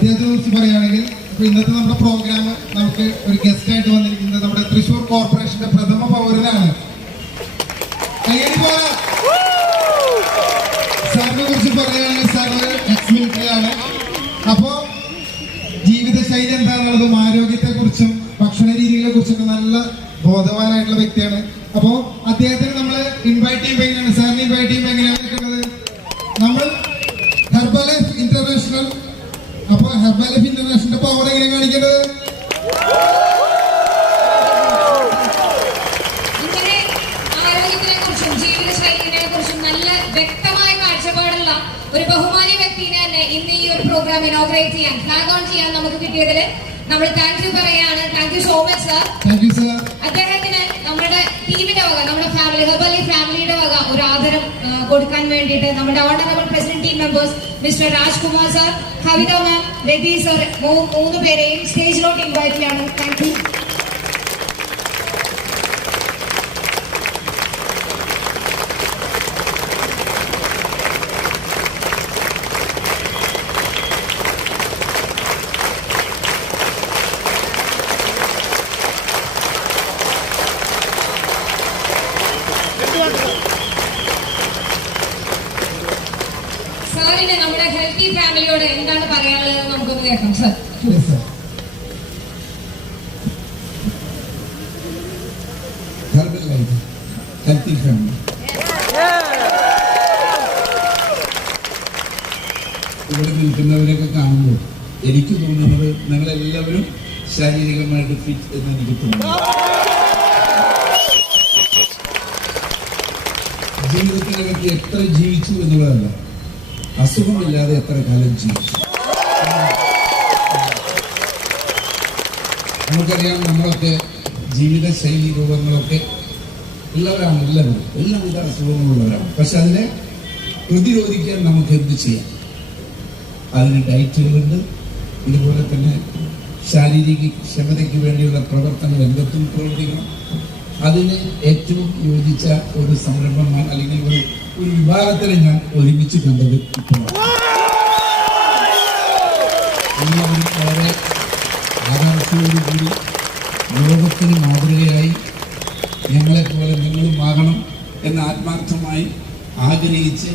അദ്ദേഹത്തെ കുറിച്ച് പറയുകയാണെങ്കിൽ ഇപ്പൊ ഇന്നത്തെ നമ്മുടെ പ്രോഗ്രാം നമുക്ക് ഒരു ഗസ്റ്റ് ആയിട്ട് വന്നിരിക്കുന്നത് നമ്മുടെ തൃശ്ശൂർ കോർപ്പറേഷന്റെ പ്രഥമ പൗരനാണ്. സാറിനെ കുറിച്ച് പറയുകയാണെങ്കിൽ സാറ് എക്സ് മിലിറ്ററി ആണ്. അപ്പോ ജീവിതശൈലി എന്താണെന്നുള്ളതും ആരോഗ്യത്തെ കുറിച്ചും ഭക്ഷണ രീതികളെ കുറിച്ചൊക്കെ നല്ല ബോധവാനായിട്ടുള്ള വ്യക്തിയാണ്. അപ്പോ അദ്ദേഹത്തിന് നമ്മൾ ഇൻവൈറ്റ് ചെയ്യുമ്പോൾ എങ്ങനെയാണ് സാറിനെ ഇൻവൈറ്റ് ചെയ്യുമ്പോൾ എങ്ങനെയാണ് കിട്ടുന്നത്? നമ്മൾ ഹെർബലൈഫ് ഇന്റർനാഷണൽ, അപ്പൊ ഹെർബലൈഫ് ഇന്റർനാഷണലിന്റെ പവർ എങ്ങനെ കാണിക്കേണ്ടത്? ഇങ്ങനെ ആരോഗ്യത്തിനെ കുറിച്ചും ജീവിതശൈലിനെ കുറിച്ചും നല്ല വ്യക്തമായ കാഴ്ചപ്പാടുള്ള ഒരു ബഹുമാന്യ വ്യക്തിനെ തന്നെ ഇന്ന് ഈ ഒരു പ്രോഗ്രാം ഇനോഗ്രേറ്റ് ചെയ്യാൻ, ഫ്ലാഗ് ഓൺ ചെയ്യാൻ നമുക്ക് കിട്ടിയതിൽ നമ്മൾ താങ്ക് യു പറയാണ്. Thank you so much sir. അദ്ദേഹത്തിന് നമ്മുടെ ടീമിന്റെ വക, നമ്മുടെ ഫാമിലി ഹെർബലി ഫാമിലിയുടെ വക ഒരു ആദരം കൊടുക്കാൻ വേണ്ടിയിട്ട് നമ്മുടെ honourable president team members mister Rajkumar sir, Kavitha ma'am, Rathi sir, മൂന്ന് പേരെയും സ്റ്റേജിലോട്ട് ഇൻവൈറ്റ് ചെയ്യാണ്. Thank you. സാറിന് നമ്മുടെ ഹെൽത്തി ഫാമിലിയോട് എന്താണ് പറയാനുള്ളത് നമുക്കൊന്ന് കേൾക്കാം സർ. ഹെൽത്തി ഫാമിലി ഇവിടെ നിൽക്കുന്നവരൊക്കെ കാണുമ്പോൾ എനിക്ക് തോന്നുന്നത് നിങ്ങളെല്ലാവരും ശാരീരികമായിട്ട് ഫിറ്റ് എന്ന് എനിക്ക് തോന്നുന്നു. ജീവിതത്തിനകത്ത് എത്ര ജീവിച്ചു എന്നുള്ളതല്ല, അസുഖമില്ലാതെ എത്ര കാലം ജീവിച്ചു. നമുക്കറിയാം, നമ്മളൊക്കെ ജീവിതശൈലി രോഗങ്ങളൊക്കെ ഉള്ളവരാണ്, എല്ലാവിധ അസുഖങ്ങളുള്ളവരാണ്. പക്ഷെ അതിനെ പ്രതിരോധിക്കാൻ നമുക്ക് എന്ത് ചെയ്യാം? അതിന് ഡയറ്റുകളുണ്ട്. ഇതുപോലെ തന്നെ ശാരീരിക ക്ഷമതയ്ക്ക് വേണ്ടിയുള്ള പ്രവർത്തന രംഗത്തും പ്രവർത്തിക്കണം. അതിന് ഏറ്റവും യോജിച്ച ഒരു സംരംഭമാണ് അല്ലെങ്കിൽ ഒരു വിഭാഗത്തിനെ ഞാൻ ഒരുമിച്ച് കണ്ടത് ഇപ്പോൾ. എല്ലാവരും വളരെ ആകാംക്ഷയോടുകൂടി ലോകത്തിന് മാതൃകയായി ഞങ്ങളെപ്പോലെ നിങ്ങളുമാകണം എന്ന് ആത്മാർത്ഥമായി ആഗ്രഹിച്ച്